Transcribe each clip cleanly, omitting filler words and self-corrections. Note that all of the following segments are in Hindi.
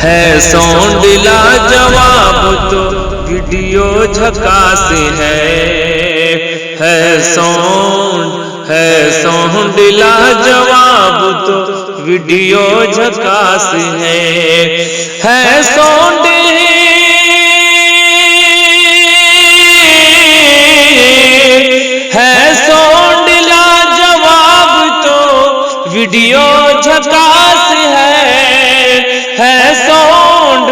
है साउंड लाजवाब तो वीडियो झकास है साउंड लाजवाब तो वीडियो झकास है साउंड लाजवाब तो वीडियो झकास है साउंड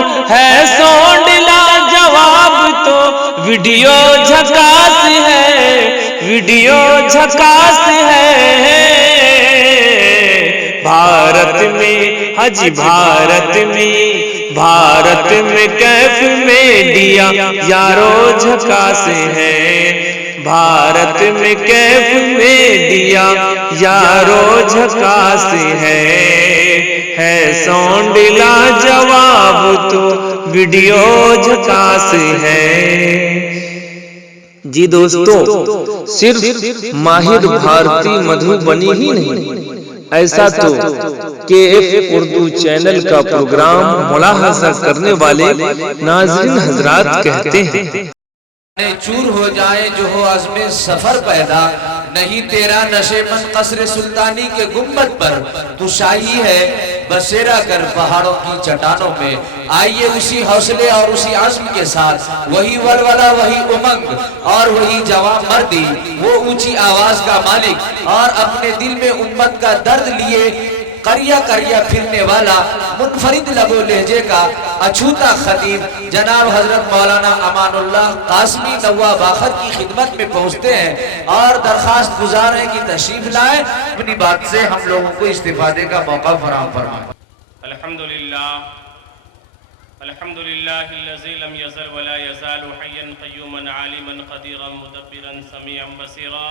लाजवाब तो वीडियो झकास है भारत में हाजी भारत में कैफ में दिया यारो झकास है भारत में कैफ में दिया यारो झकास है साउंड लाजवाब तो वीडियो झकास है। जी दोस्तों, सिर्फ माहिर भारती मधुबनी ही नहीं, ऐसा तो KF उर्दू चैनल का प्रोग्राम मुलाहजा करने वाले नाज़रीन हजरात कहते हैं, चूर हो जाए जो हो अज़्मे सफर पैदा, नहीं तेरा नशेबन कसरे सुल्तानी के गुम्बद पर, तू शाही है बसेरा कर पहाड़ों की चट्टानों में। आइए उसी हौसले और उसी आज़्म के साथ, वही वलवला, वही उमंग और वही जवां मर्दी, वो ऊंची आवाज का मालिक और अपने दिल में उम्मत का दर्द लिए करिया करिया फिरने वाला मुनफरिद लबो लहजे का अछूता खतीब जनाब हजरत मौलाना अमानुल्लाह कासमी नवाब आखिर की खिदमत में पहुंचते हैं और दरखास्त गुजार है कि तशरीफ लाए, अपनी बात से हम लोगों को इस्तिफादे का मौका फराहम फरमाएं। अल्हम्दुलिल्लाह अल्हम्दुलिल्लाहिल्लज़ी लम यज़ल वला यज़ालु हय्यन क़य्यूमन आलिमन क़दीरन मुदब्बिरन समीअन बसीरा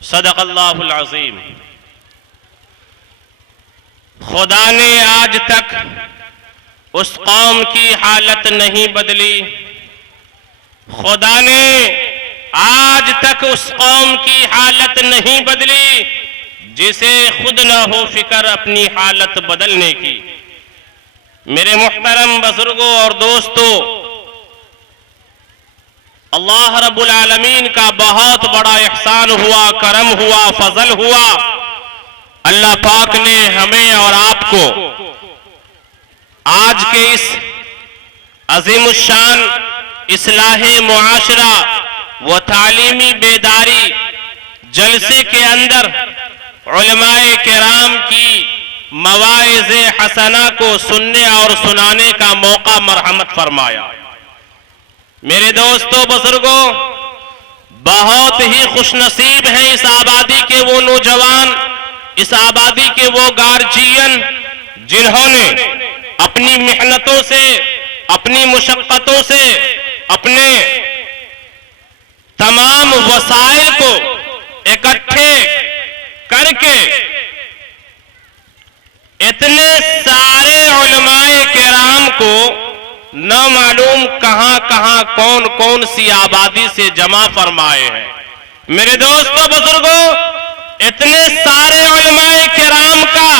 सदक़ अल्लाहुल अज़ीम। खुदा ने आज तक उस कौम की हालत नहीं बदली, खुदा ने आज तक उस कौम की हालत नहीं बदली जिसे खुद न हो फिक्र अपनी हालत बदलने की। मेरे मुहतरम बुजुर्गों और दोस्तों, अल्लाह रब्बुल आलमीन का बहुत बड़ा एहसान हुआ, करम हुआ, फजल हुआ। अल्लाह पाक ने हमें और आपको आज के इस अज़ीमुश्शान इस्लाहे मुआशरा व तालीमी बेदारी जलसे के अंदर उलमाए किराम की मवाइज़े हसना को सुनने और सुनाने का मौका मरहमत फरमाया। मेरे दोस्तों बुजुर्गों, बहुत ही खुशनसीब हैं इस आबादी के वो नौजवान, इस आबादी के वो गार्जियन जिन्होंने अपनी मेहनतों से, अपनी मुशक्कतों से, अपने तमाम वसाइल को इकट्ठे करके इतने सारे उलमाए किराम को न मालूम कहां कहां कौन कौन सी आबादी से जमा फरमाए हैं। मेरे दोस्तों बुजुर्गों, इतने सारे उलमाए किराम का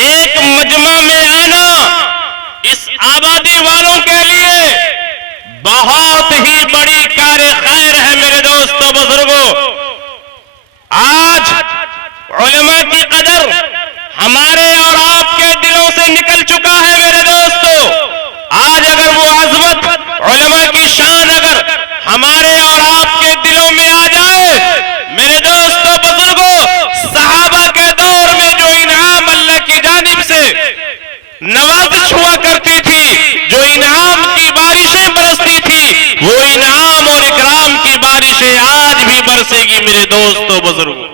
एक मजमा में आना इस आबादी वालों के लिए बहुत ही बड़ी कार्य खैर है। मेरे दोस्तों बुजुर्गों, आज उलमा की कदर हमारे और आपके दिलों से निकल चुका है। मेरे दोस्तों, आज अगर वो अज़मत उलमा की शान अगर हमारे और आपके दिलों में आ जाए, मेरे दोस्तों बुजुर्गों, सहाबा के दौर में जो इनाम अल्लाह की जानिब से नवाजिश हुआ करती थी, जो इनाम की बारिशें बरसती थी, वो इनाम और इकराम की बारिशें आज भी बरसेगी। मेरे दोस्तों बुजुर्गों,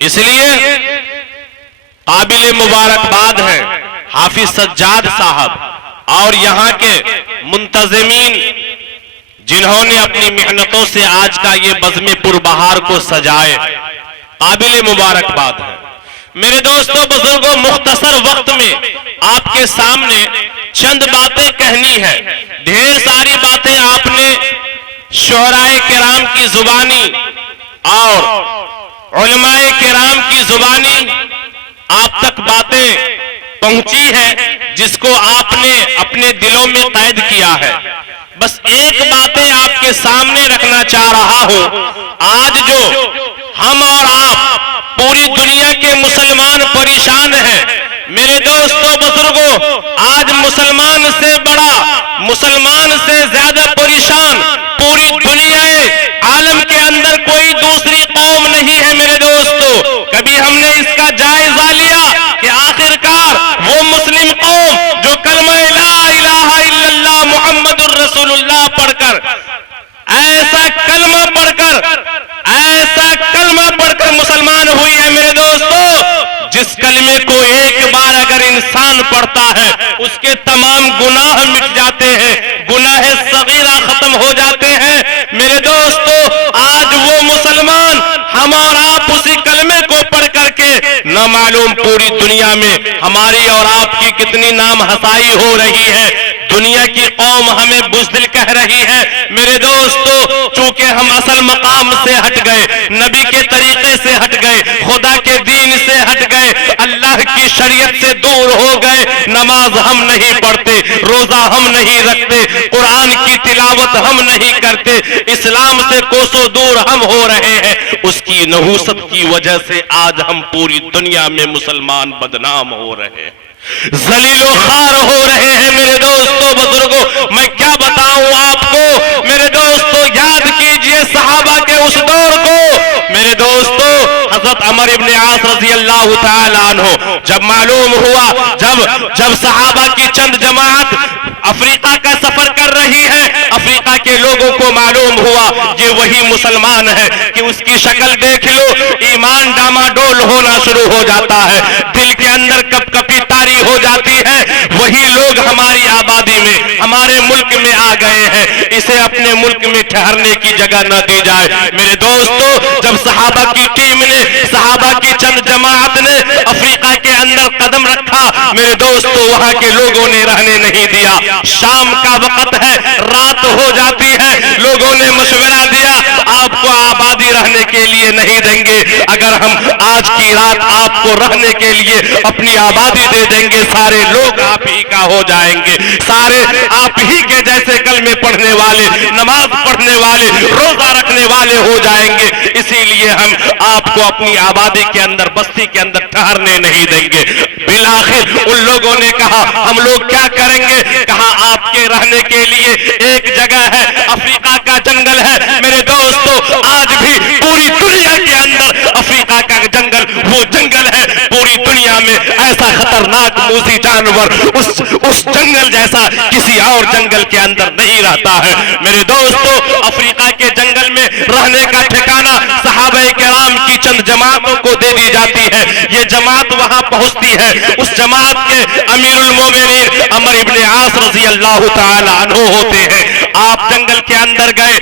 इसलिए काबिल मुबारकबाद है हाफिज सज्जाद साहब, और यहाँ के मुंतजिमीन जिन्होंने अपनी मेहनतों से आज का ये बज़्म पुरबहार को सजाए, काबिल मुबारकबाद है। मेरे दोस्तों बुजुर्गों, मुख्तसर वक्त में आपके सामने चंद बातें कहनी है। ढेर सारी बातें आपने शुअराए किराम की जुबानी और उलमाए किराम की जुबानी आप तक बातें पहुंची है जिसको आपने अपने दिलों में कैद किया है। बस एक बातें आपके सामने रखना चाह रहा हूं। आज जो हम और आप पूरी दुनिया के मुसलमान परेशान हैं, मेरे दोस्तों बुजुर्गों, आज मुसलमान से बड़ा, मुसलमान से ज्यादा परेशान पूरी दुनिया आलम के अंदर कोई दूसरी कौम नहीं है। मेरे दोस्तों, कभी हमने इसका जायजा लिया कि आखिरकार वो मुस्लिम कौम जो कलमा ला इलाहा इल्लल्लाह मुहम्मदुर रसूलुल्लाह पढ़कर, ऐसा कलमा पढ़कर मुसलमान हुई है, मेरे दोस्तों, जिस कलमे को एक बार अगर इंसान पढ़ता है उसके तमाम गुनाह मिट जाते हैं, गुनाह सगीरा खत्म हो जाते हैं। मेरे दोस्तों, आज वो मुसलमान हम और आप उसी कलमे को पढ़ करके न मालूम पूरी दुनिया में हमारी और आपकी कितनी नाम हसाई हो रही है। दुनिया की कौम हमें बुज़दिल कह रही है। मेरे दोस्तों, चूंकि हम असल मकाम से हट गए, नबी के तरीके से हट गए, खुदा के दीन से हट गए, अल्लाह की शरीयत से दूर हो गए, नमाज हम नहीं पढ़ते, रोजा हम नहीं रखते, कुरान की तिलावत हम नहीं करते, इस्लाम से कोसों दूर हम हो रहे हैं। उसकी नहूसत की वजह से आज हम पूरी दुनिया में मुसलमान बदनाम हो रहे हैं, जलीलो खार हो रहे हैं। मेरे दोस्तों बुजुर्गों, मैं क्या बताऊं आपको। मेरे दोस्तों, याद कीजिए सहाबा के उस दौर को। मेरे दोस्तों, हजरत अमर इब्न आस रज़ी अल्लाह तआला अन्हु जब मालूम हुआ, जब सहाबा की चंद जमात अफ्रीका का सफर कर रही है, अफ्रीका के लोगों को मालूम हुआ ये वही मुसलमान है कि उसकी शक्ल देख लो, ईमान डामाडोल होना शुरू हो जाता है, दिल के अंदर कपकपी तारी हो जाती है। वही लोग हमारी आबादी में, हमारे मुल्क में आ गए हैं, इसे अपने मुल्क में ठहरने की जगह न दी जाए। मेरे दोस्तों, जब सहाबा की टीम ने, सहाबा की चंद जमात ने अफ्रीका के अंदर कदम रखा, मेरे दोस्तों, वहां के लोगों ने रहने नहीं दिया। शाम का वक्त है, रात हो जाती है, लोगों ने मशवरा दिया आपको आबादी रहने के लिए नहीं देंगे, अगर हम आज की रात आपको रहने के लिए अपनी आबादी दे देंगे, सारे लोग आप ही का हो जाएंगे, सारे आप ही के जैसे कलमे पढ़ने वाले, नमाज पढ़ने वाले, रोजा रखने वाले हो जाएंगे, इसीलिए हम आपको अपनी आबादी के अंदर, बस्ती के अंदर ठहरने नहीं देंगे। बिलाखिर उन लोगों ने कहा हम लोग क्या करेंगे। कहा आपके रहने के लिए एक जगह है, अफ्रीका का जंगल है। मेरे दोस्तों, आज भी पूरी दुनिया के अंदर अफ्रीका का जंगल वो जंगल है। पूरी दुनिया में ऐसा खतरनाक मूसी जानवर उस जंगल जैसा किसी और जंगल के अंदर नहीं रहता है। मेरे दोस्तों, अफ्रीका के जंगल में रहने का ठिकाना सहाबाए किराम की चंद जमातों को दे दी जाती है। ये जमात वहां पहुंचती है, उस जमात के अमीरुल मोमिनीन अमर इब्न आस रज़ी अल्लाह तआला अन्हु होते हैं। आप जंगल के अंदर गए,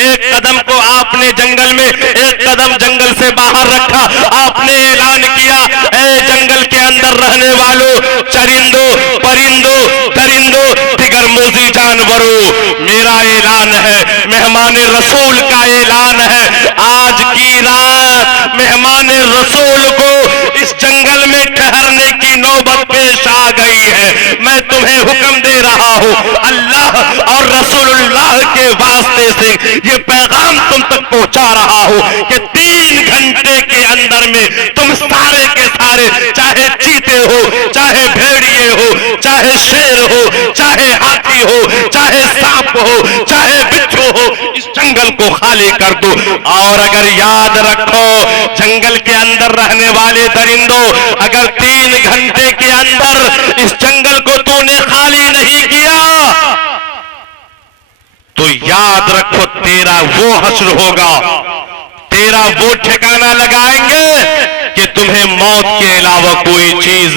एक कदम को आपने जंगल में, एक कदम जंगल से बाहर रखा, आपने ऐलान किया, ए जंगल के अंदर रहने वालों, चरिंदों, परिंदों, दरिंदों, दिगर मोजी जानवरों, मेरा ऐलान है, मेहमान रसूल का ऐलान है, आज की रात मेहमान रसूल को इस जंगल में ठहरने की नौबत पेश आ गई है। मैं तुम्हें हुक्म दे रहा हूं, अल्लाह और रसूलुल्लाह के वास्ते से ये पैगाम तुम तक पहुंचा रहा हूं कि 3 घंटे के अंदर में तुम सारे के सारे, चाहे चीते हो, चाहे भेड़िए हो, चाहे शेर हो, चाहे हाथी हो, चाहे सांप हो, चाहे बिच्छू हो, इस जंगल को खाली कर दो। और अगर याद रखो, जंगल के अंदर रहने वाले दरिंदों, अगर 3 घंटे के अंदर इस जंगल को तूने खाली नहीं किया तो याद रखो तेरा वो हश्र होगा, तेरा वो ठिकाना लगाएंगे कि तुम्हें मौत के अलावा कोई चीज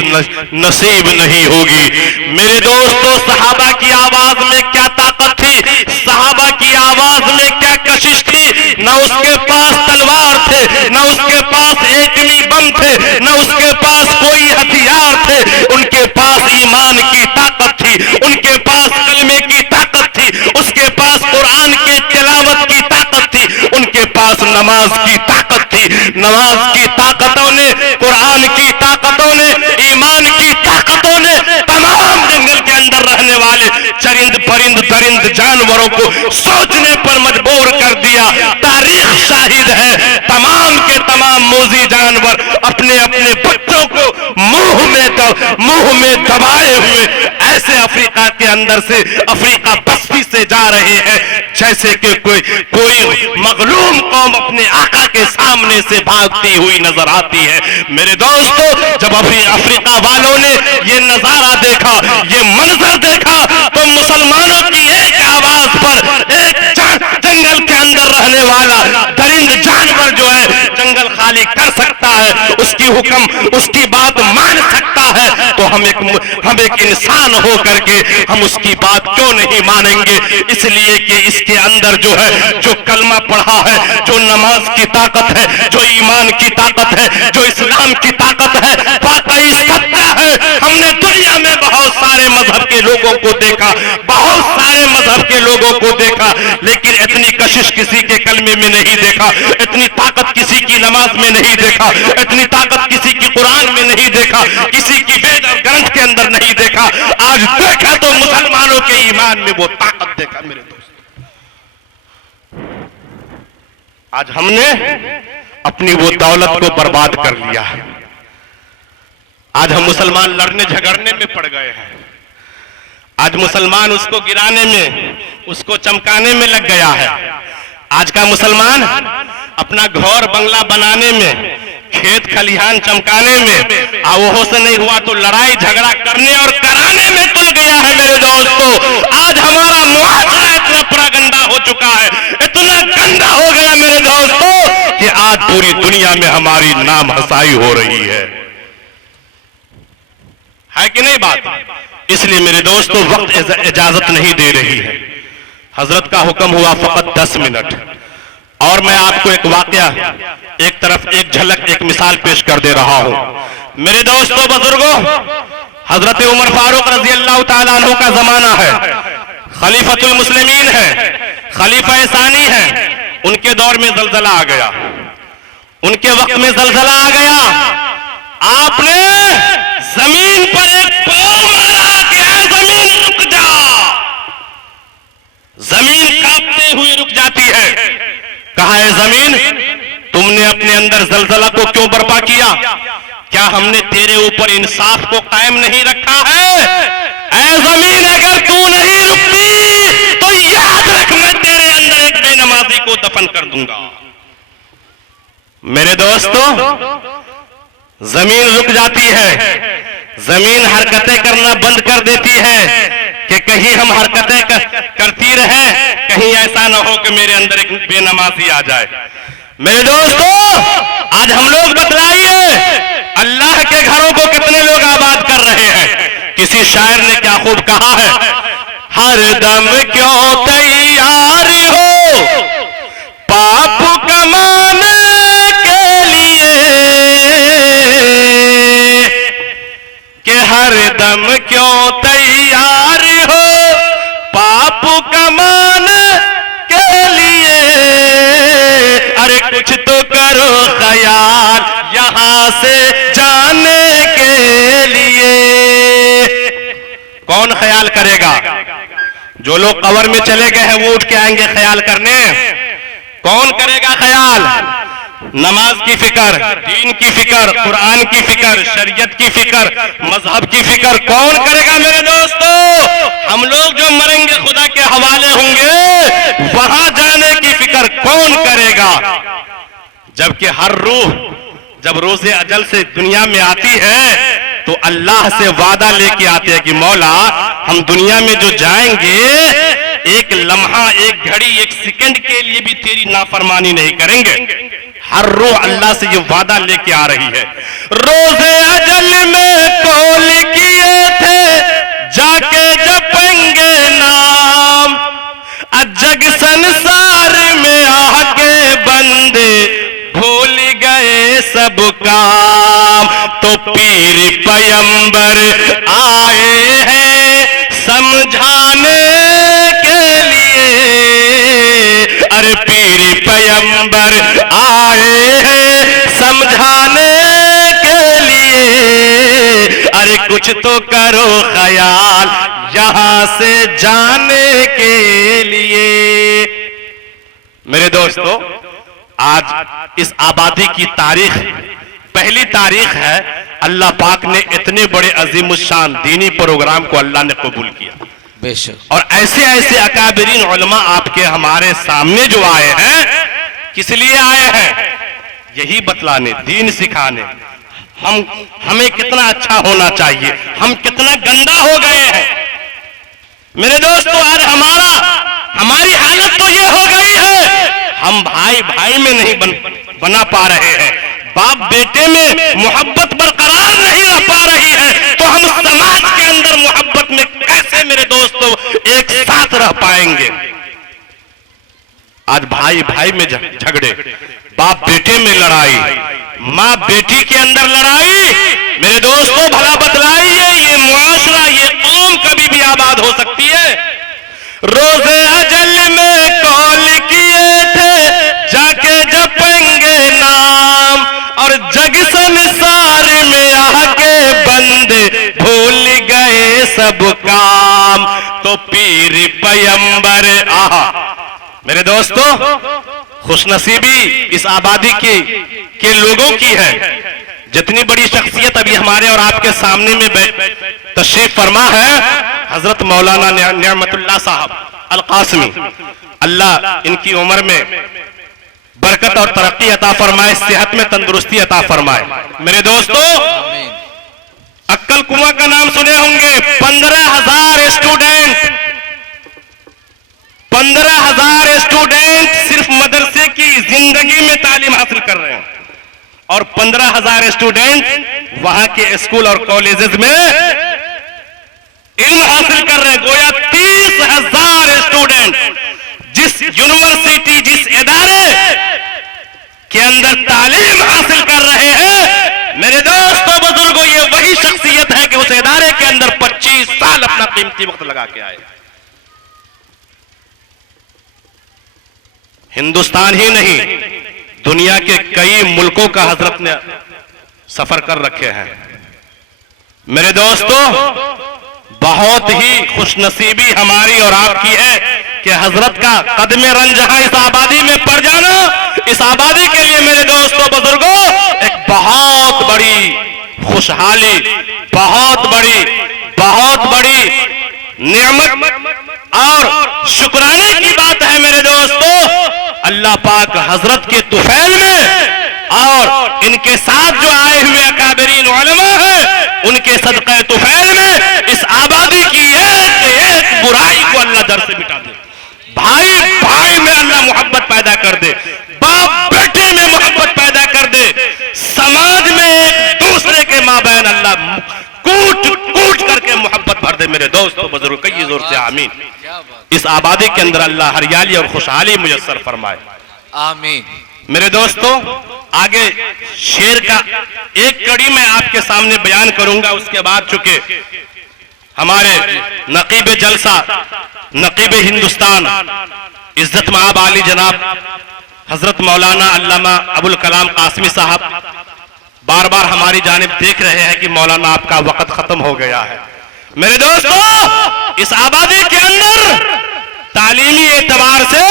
नसीब नहीं होगी। मेरे दोस्तों, सहाबा की आवाज में क्या ताकत थी, सहाबा की आवाज में क्या कशिश थी। न उसके पास तलवार थे, न उसके पास एटमी बम थे, न उसके पास कोई हथियार थे। उनके पास ईमान की ताकत थी, उनके पास कलमे की ताकत थी, उसके पास कुरान के तिलावत की ताकत थी, उनके पास नमाज की ताकत थी। नमाज की ताकतों ने, कुरान की ताकतों ने, ईमान की ताकतों ने तमाम जंगल के अंदर रहने वाले चरिंद परिंद दरिंद जानवरों को सोचने पर मजबूर कर दिया। तारीख शाहिद है, तमाम के तमाम मोजी जानवर अपने अपने बच्चों को मुंह में दबाए हुए ऐसे अफ्रीका के अंदर से, अफ्रीका बस्ती से जा रहे हैं जैसे कि कोई मगलूम कौम अपने आका के सामने से भागती हुई नजर आती है। मेरे दोस्तों, जब अफ्रीका वालों ने ये नजारा देखा, ये मंजर देखा, तो मुसलमानों की एक आवाज पर एक जंगल के अंदर रहने वाला दरिंद जानवर जो है जंगल खाली कर सकता है, उसकी हुक्म, उसकी बात मान सकता है, तो हम एक इंसान हो करके हम उसकी बात क्यों नहीं मानेंगे? इसलिए कि इसके अंदर जो है, जो कलमा पढ़ा है, जो नमाज की ताकत है, जो ईमान की ताकत है, जो इस्लाम की ताकत है, वाकई सत्य है। हमने दुनिया में बहुत सारे मजहब के लोगों को देखा, बहुत सारे मजहब के लोगों को देखा, लेकिन इतनी कशिश किसी के कलमे में नहीं देखा, इतनी ताकत किसी की नमाज में नहीं देखा, इतनी ताकत किसी की कुरान में नहीं देखा, किसी की वेद और ग्रंथ के अंदर नहीं देखा। आज देखा तो मुसलमानों के ईमान में वो ताकत देखा। मेरे दोस्त, आज हमने अपनी वो दौलत को बर्बाद कर लिया। आज हम मुसलमान लड़ने झगड़ने में पड़ गए हैं। आज मुसलमान उसको गिराने में, उसको चमकाने में लग गया है। आज का मुसलमान अपना घर बंगला बनाने में, खेत खलिहान चमकाने में, वो से नहीं हुआ तो लड़ाई झगड़ा करने और कराने में तुल गया है। मेरे दोस्तों, आज हमारा मुआशरा इतना पूरा गंदा हो चुका है, इतना गंदा हो गया मेरे दोस्तों, कि आज पूरी दुनिया में हमारी नाम हसाई हो रही है कि नहीं बात? इसलिए मेरे दोस्तों, वक्त इजाजत नहीं दे रही है। हजरत का हुक्म हुआ फकत 10 मिनट, और मैं आपको एक वाकया, एक तरफ एक झलक, एक मिसाल पेश कर दे रहा हूं। मेरे दोस्तों बुजुर्गों, हजरत उमर फारूक रजी अल्लाह ताला अन्हु का जमाना है, खलीफतुल मुस्लिमीन है, खलीफा सानी है। उनके दौर में जलजला आ गया, उनके वक्त में जलजला आ गया। आपने जमीन पर एक पांव मारा कि जमीन रुक जा। जमीन कांपते हुए रुक जाती है। कहा है जमीन, तुमने अपने अंदर जलजला को क्यों बर्पा किया? क्या हमने तेरे ऊपर इंसाफ को कायम नहीं रखा है? ऐ जमीन, अगर तू नहीं रुकती तो याद रख, मैं तेरे अंदर एक बेनमाजी को दफन कर दूंगा। मेरे दोस्तों, जमीन रुक जाती है, जमीन हरकतें करना बंद कर देती है कि कहीं हम हरकतें करती रहे, कहीं ऐसा ना हो कि मेरे अंदर एक बेनमाजी आ जाए। मेरे दोस्तों, आज हम लोग बतलाइए, अल्लाह के घरों को कितने लोग आबाद कर रहे हैं? किसी शायर ने क्या खूब कहा है, हर दम क्यों तैयार हो पाप कमाने के लिए, कि हर दम क्यों तैयार हो पाप कमाने के लिए। अरे कुछ तो करो ख्याल यहां से जाने के लिए। कौन ख्याल करेगा? जो लोग कब्र में चले गए हैं वो उठ के आएंगे ख्याल करने। कौन करेगा ख्याल? नमाज की फिक्र, दीन की फिक्र, कुरान की फिक्र, शरीयत की फिक्र, मजहब की फिक्र कौन करेगा? मेरे दोस्तों, हम लोग जो मरेंगे खुदा के हवाले होंगे, वहां जाने की फिक्र कौन करेगा? जबकि हर रूह जब रोज़े अजल से दुनिया में आती है तो अल्लाह से वादा लेके आते हैं कि मौला, हम दुनिया में जो जाएंगे, एक लम्हा, एक घड़ी, एक सेकंड के लिए भी तेरी नाफरमानी नहीं करेंगे। हर रूह अल्लाह से ये वादा लेके आ रही है। रोज़े अजल में कौल किए थे जाके जपेंगे नाम, जग संसार में आके बंदे भूल गए सब काम। तो पीर पैगंबर आए हैं समझाने के लिए, अरे पीर पैगंबर आए हैं समझाने के लिए, अरे कुछ तो करो ख्याल यहां से जाने के लिए। मेरे दोस्तों, आज इस आबादी की तारीख पहली तारीख है। अल्लाह पाक ने इतने बड़े अजीमुशान दीनी प्रोग्राम को अल्लाह ने कबूल किया बेशक। और ऐसे ऐसे अकाबिरीन उलमा आपके हमारे सामने जो आए हैं, किस लिए आए हैं? यही बतलाने, दीन सिखाने हमें कितना अच्छा होना चाहिए, हम कितना गंदा हो गए हैं। मेरे दोस्तों, आज हमारी हालत तो ये हो गई है, हम भाई भाई में नहीं बना पा रहे हैं, बाप बेटे में मोहब्बत बरकरार नहीं रह पा रही है, तो हम समाज के अंदर मोहब्बत में कैसे मेरे दोस्तों एक साथ रह पाएंगे? आज भाई भाई में झगड़े, बाप बेटे में लड़ाई, माँ बेटी के अंदर लड़ाई। मेरे दोस्तों, भला बतलाइए, ये मुआशरा, ये कौम कभी भी आबाद हो सकती है? रोज़े अजल में कौल किए थे जाके जपेंगे नाम, और जग संसार में आके बंदे भूल गए सब काम। तो पीर पैगंबर आहा। मेरे दोस्तों, खुशनसीबी इस आबादी के लोगों की है। जितनी बड़ी शख्सियत अभी हमारे और आपके सामने में तशरीफ फरमा है, हजरत मौलाना नियामतुल्लाह साहब अल कासमी, अल्लाह इनकी उम्र में बरकत और तरक्की अता फरमाए, सेहत में तंदुरुस्ती अता फरमाए। मेरे दोस्तों, अक्कल कुआं का नाम सुने होंगे। 15,000 स्टूडेंट 15,000 स्टूडेंट सिर्फ मदरसे की जिंदगी में तालीम हासिल कर रहे हैं, और 15,000 स्टूडेंट वहां के स्कूल और कॉलेजेस में इल्म हासिल कर रहे हैं। गोया 30,000 स्टूडेंट जिस यूनिवर्सिटी, जिस इदारे के अंदर तालीम हासिल कर रहे हैं, मेरे दोस्तों बुजुर्गों, ये वही शख्सियत है कि उस इदारे के अंदर 25 साल अपना कीमती वक्त लगा के आए। हिंदुस्तान ही नहीं, दुनिया के कई मुल्कों का हजरत ने सफर कर रखे हैं। मेरे दोस्तों, बहुत ही खुशनसीबी हमारी और आपकी है कि हजरत का कदमे रंजहां इस आबादी में पड़ जाना, इस आबादी के लिए मेरे दोस्तों बुजुर्गों एक बहुत बड़ी खुशहाली, बहुत बड़ी नेमत और शुक्राने की बात है। मेरे दोस्तों, अल्लाह पाक हजरत के तुफैल में और इनके साथ जो आए हुए अकाबरीन उलमा हैं, उनके सदक़े तुफैल में इस आबादी की एक बुराई को अल्लाह दर से मिटा दे। भाई भाई में अल्लाह मोहब्बत पैदा कर दे, बाप बेटे में मोहब्बत पैदा कर दे, समाज में एक दूसरे के माबैन अल्लाह कूट करके मोहब्बत भर दे। मेरे दोस्तों बुजुर्ग, कई जोर से आमीन। इस आबादी के अंदर अल्लाह हरियाली और खुशहाली मुयस्सर फरमाए, आमीन। मेरे दोस्तों, आगे शेर का एक कड़ी मैं आपके सामने बयान करूंगा, उसके बाद चूंकि हमारे नकीब जलसा, नकीब हिंदुस्तान, इज्जत महाब आली जनाब हजरत मौलाना अल्लामा अबुल कलाम कासमी साहब बार बार हमारी जानिब देख रहे हैं कि मौलाना आपका वक्त खत्म हो गया है। मेरे दोस्तों, इस आबादी के अंदर तालीमी एतबार से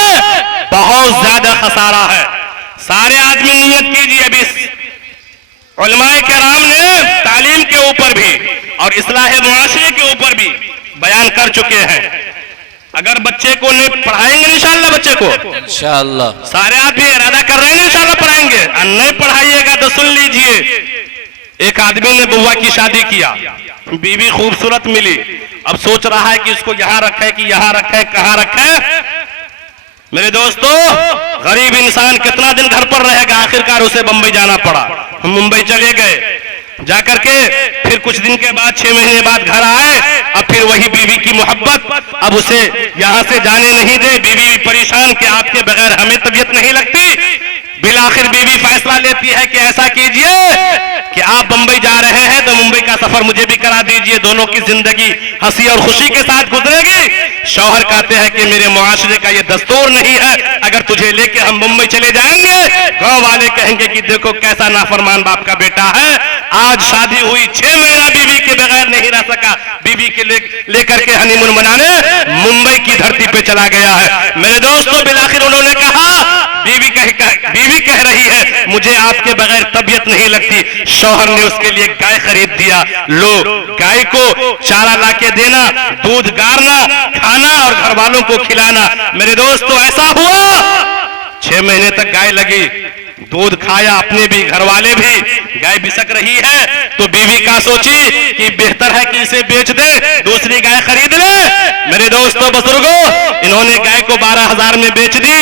बहुत ज्यादा खसारा है। सारे आदमी नियत कीजिए, अभी उलमाए किराम ने तालीम के ऊपर भी और इस्लाह मुआशरे के ऊपर भी बयान कर चुके हैं। अगर बच्चे को नहीं पढ़ाएंगे इंशाअल्लाह, बच्चे को इंशाअल्लाह, सारे आदमी इरादा कर रहे हैं इंशाअल्लाह पढ़ाएंगे, और नहीं पढ़ाइएगा तो सुन लीजिए। एक आदमी ने बुआ की शादी किया, बीवी खूबसूरत मिली, अब सोच रहा है कि इसको यहां रखे कि यहां रखे, कहां रखे। मेरे दोस्तों, गरीब इंसान कितना दिन घर पर रहेगा, आखिरकार उसे बंबई जाना पड़ा। हम मुंबई चले गए, जाकर के फिर कुछ दिन के बाद 6 महीने बाद घर आए। अब फिर वही बीवी की मोहब्बत, अब उसे यहाँ से जाने नहीं दे। बीवी भी परेशान कि आपके बगैर हमें तबीयत नहीं लगती। बिलाखिर बीवी फैसला लेती है कि ऐसा कीजिए कि आप मुंबई जा रहे हैं तो मुंबई का सफर मुझे भी करा दीजिए, दोनों की जिंदगी हंसी और खुशी के साथ गुजरेगी। शौहर कहते हैं कि मेरे मुआशरे का ये दस्तूर नहीं है, अगर तुझे लेके हम मुंबई चले जाएंगे गांव वाले कहेंगे कि देखो कैसा नाफरमान बाप का बेटा है, आज शादी हुई 6 महीना बीवी के बगैर नहीं रह सका, बीवी के लेकर के हनीमून मनाने मुंबई की धरती पे चला गया है। मेरे दोस्तों, बिलाखिर उन्होंने कहा, बीवी कह रही है मुझे आपके बगैर तबीयत नहीं लगती। शौहर ने उसके लिए गाय खरीद दिया। लो, गाय को चारा लाके देना, दूध गारना, खाना और घर वालों को खिलाना। मेरे दोस्तों, ऐसा हुआ 6 महीने तक गाय लगी, दूध खाया अपने भी, घर वाले भी। गाय बिसक रही है तो बीवी का सोची कि बेहतर है कि इसे बेच दे, दूसरी गाय खरीद ले। मेरे दोस्तों बुजुर्गों, इन्होंने गाय को 12,000 में बेच दी।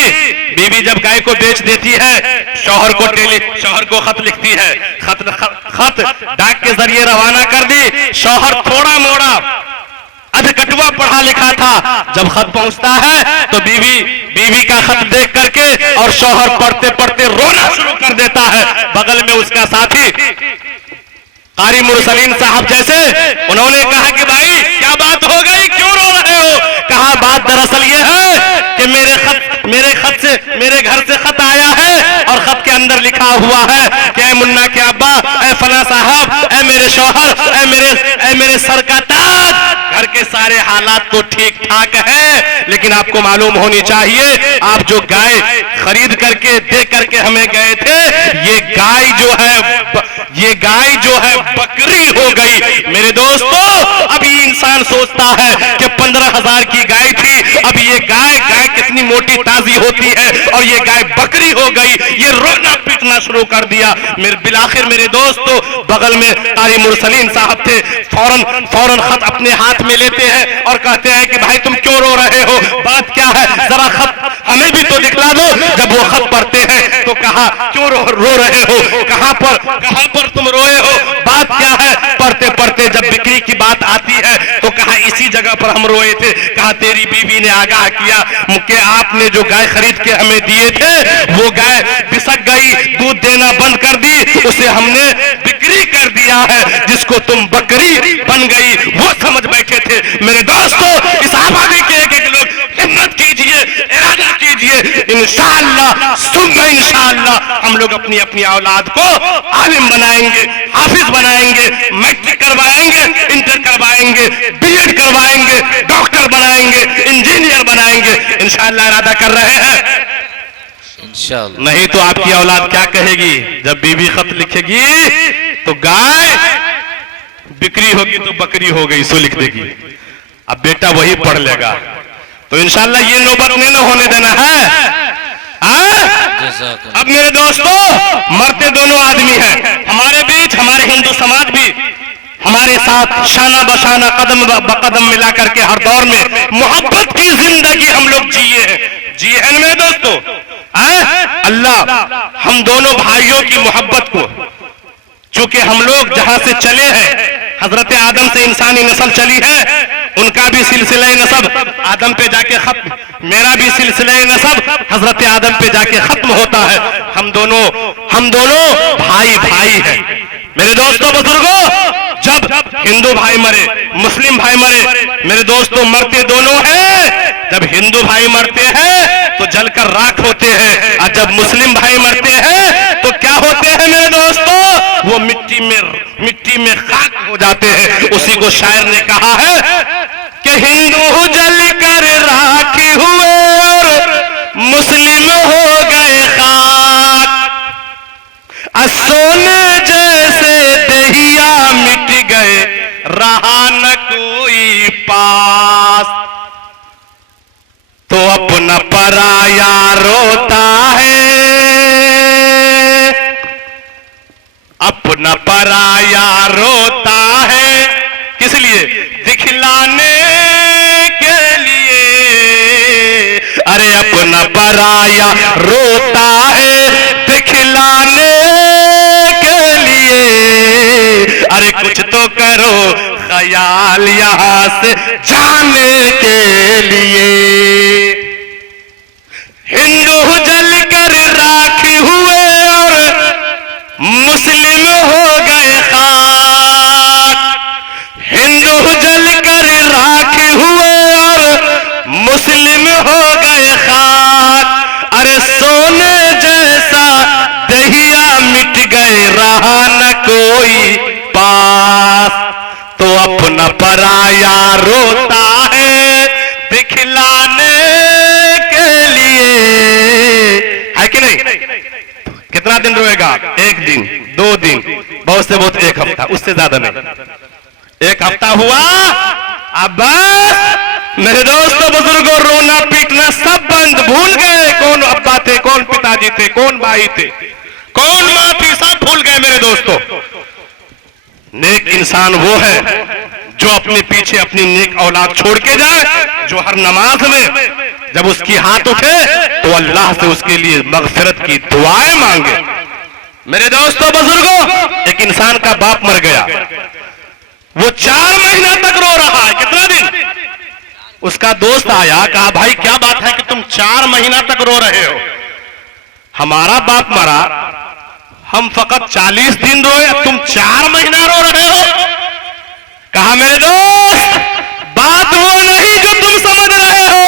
बीवी जब गाय को बेच देती है, शौहर को खत लिखती है, खत डाक के जरिए रवाना कर दी। शौहर थोड़ा मोड़ा अधकटुआ पढ़ा लिखा था, जब खत पहुंचता है तो बीवी का खत देख करके और शौहर पढ़ते पढ़ते रोना शुरू कर देता है। बगल में उसका साथी कारी मुरसलीन साहब जैसे, उन्होंने कहा कि भाई क्या बात हो गई, क्यों रो रहे हो? कहा बात दरअसल ये है कि मेरे घर से खत आया है और खत के अंदर लिखा हुआ है कि ऐ मुन्ना के अब्बा, ऐ फला साहब, ऐ मेरे शौहर, ऐ मेरे सर का ताज, घर के सारे हालात तो ठीक ठाक है, लेकिन आपको मालूम होनी चाहिए आप जो गाय खरीद करके दे करके हमें गए थे, ये गाय जो है बकरी हो गई। मेरे दोस्तों, अभी इंसान सोचता है कि 15,000 की गाय थी, अब ये गाय कितनी मोटी ताजी होती है और ये गाय बकरी हो गई। ये रोना पीटना शुरू कर दिया। बिलाखिर मेरे दोस्तों, बगल में कारी मुरसलीन साहब थे, फौरन खत अपने हाथ में लेते हैं और कहते हैं कि भाई तुम क्यों रो रहे हो, बात क्या है, जरा खत हमें भी तो दिखला दो। जब वो खत पढ़ते हैं तो कहा क्यों रो रहे हो, कहां पर तुम रोए हो, बात क्या है? पढ़ते पढ़ते जब बिक्री की बात आती है तो कहा इसी जगह पर हम रोए थे। कहा तेरी बीवी ने आगाह किया कि आपने जो गाय खरीद के हमें दिए थे वो गाय बिसक गई, दूध देना बंद कर दी, उसे हमने बिक्री कर दिया है, जिसको तुम बकरी बन गई वो समझ बैठे थे। मेरे दोस्तों, इस आबादी के एक लोग हिम्मत कीजिए, इरादा कीजिए, इंशाअल्लाह सुम्मा इंशाअल्लाह हम लोग अपनी औलाद को आलिम बनाएंगे, हाफिज बनाएंगे, मैट्रिक करवाएंगे, इंटर करवाएंगे, बीएड करवाएंगे, डॉक्टर बनाएंगे, इंजीनियर बनाएंगे, इंशाअल्लाह इरादा कर रहे हैं। इंशाअल्लाह नहीं तो आपकी औलाद क्या कहेगी जब बीवी खत लिखेगी तो गाय बिक्री होगी तो बकरी हो गई सो लिख देगी। अब बेटा वही पढ़ लेगा। तो इंशाअल्लाह ये नौबत नहीं होने देना है। अब मेरे दोस्तों, मरते दोनों आदमी हैं हमारे बीच, हमारे हिंदू समाज भी हमारे साथ शाना बशाना कदम ब कदम मिला करके हर दौर में मोहब्बत की जिंदगी हम लोग जिए हैं मेरे दोस्तों। अल्लाह हम दोनों भाइयों की मोहब्बत को, चूंकि हम लोग जहां से चले हैं, हजरत आदम से इंसानी नस्ल चली है, उनका भी सिलसिला नसब आदम पे जाके खत्म, मेरा भी सिलसिला नसब हजरत आदम पे जाके खत्म होता है। हम दोनों भाई हैं। मेरे दोस्तों बुजुर्गों, जब हिंदू भाई मरे, मुस्लिम भाई मरे, मेरे दोस्तों मरते दोनों हैं। जब हिंदू भाई मरते हैं तो जलकर राख होते हैं, और जब मुस्लिम भाई मरते हैं तो क्या होते हैं मेरे दोस्तों? वो मिट्टी में खाक हो जाते हैं। उसी को शायर ने कहा है कि हिंदू जलकर राख हुए और मुस्लिम हो गए खाक, सोने जैसे दहिया मिट गए, रहा न कोई पास। तो अपना पराया रोता है, अपना पराया रोता है, किस लिए? दिखलाने के लिए। अरे अपना पराया रोता है दिखलाने के लिए। अरे कुछ तो करो ख्याल यहां से जाने के लिए। हिंदू जल कर राख हुए और मुस्लिम हो गए खाक। हिंदू जल कर राख हुए और मुस्लिम हो गए खाक। अरे सोने जैसा दहिया मिट गए रहा न कोई पास। तो अपना पराया रोता है दिखलाने के लिए, है कि नहीं? कितना दिन रोएगा? एक दिन, 2 दिन, बहुत से बहुत 1 हफ्ता, उससे ज्यादा नहीं। 1 हफ्ता हुआ, अब बस मेरे दोस्तों बुजुर्गों, रोना पीटना सब बंद, भूल गए कौन अब्बा थे, कौन पिताजी थे, कौन भाई थे, कौन मां थी, सब भूल गए मेरे दोस्तों। नेक इंसान वो है जो अपने पीछे अपनी नेक औलाद छोड़ के जाए, जो हर नमाज में जब उसकी हाथ उठे तो अल्लाह से उसके लिए मगफिरत की दुआएं मांगे। मेरे दोस्तों बुजुर्गों, एक इंसान का बाप मर गया, वो 4 महीना तक रो रहा है। कितना दिन? उसका दोस्त आया, कहा भाई क्या बात है कि तुम 4 महीना तक रो रहे हो? हमारा बाप मरा, हम फकत 40 दिन रोए, तुम 4 महीना रो रहे हो। कहा मेरे दोस्त, बात वो नहीं जो तुम समझ रहे हो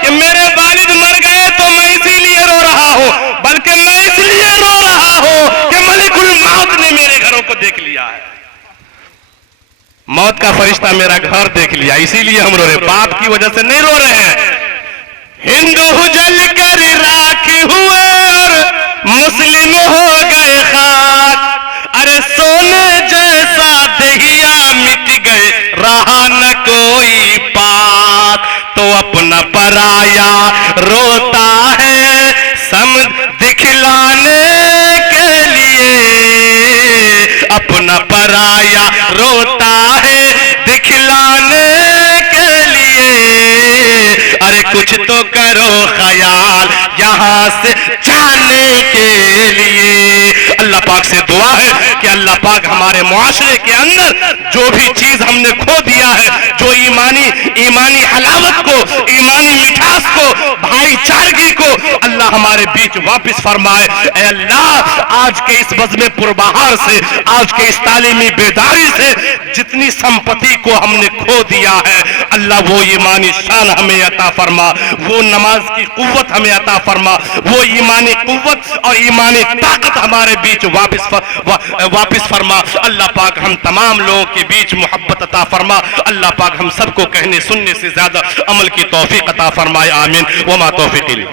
कि मेरे वालिद मर गए तो मैं इसीलिए रो रहा हूं, बल्कि मैं इसलिए रो रहा हूं कि मलिकुल मौत ने मेरे घरों को देख लिया है। मौत का फरिश्ता मेरा घर देख लिया, इसीलिए हम रो रहे, बाप की वजह से नहीं रो रहे हैं। हिंदू जल कर राख हुए और मुस्लिम हो गए खाक। अरे सोने जैसा दहिया मिट गए रहा न कोई पाक। तो अपना पराया रोता है समझ दिखलाने के लिए। अपना पराया रोता है दिखलाने के लिए। अरे कुछ तो करो ख्याल यहां से जाने के लिए। अल्लाह पाक से दुआ है कि अल्लाह पाक हमारे मुआशरे के अंदर जो भी चीज हमने खो दिया है, जो ईमानी हलावत को, ईमानी मिठास को, भाईचारगी को अल्लाह हमारे बीच वापस फरमाए। ऐ अल्लाह, आज के इस बज़्म पुरबहार से, आज के इस तालीमी बेदारी से जितनी संपत्ति को हमने खो दिया है, अल्लाह वो ईमानी शान हमें अता फरमा, वो नमाज की कुव्वत हमें अता फरमा, वो ईमानी कुव्वत और ईमानी ताकत हमारे बीच वापस फरमा। अल्लाह पाक हम तमाम लोगों के बीच मोहब्बत अता फरमा। अल्लाह पाक हम सबको कहने सुनने से ज्यादा अमल की तौफीक अता फरमाए। आमीन। वमा तौफीक इल्ला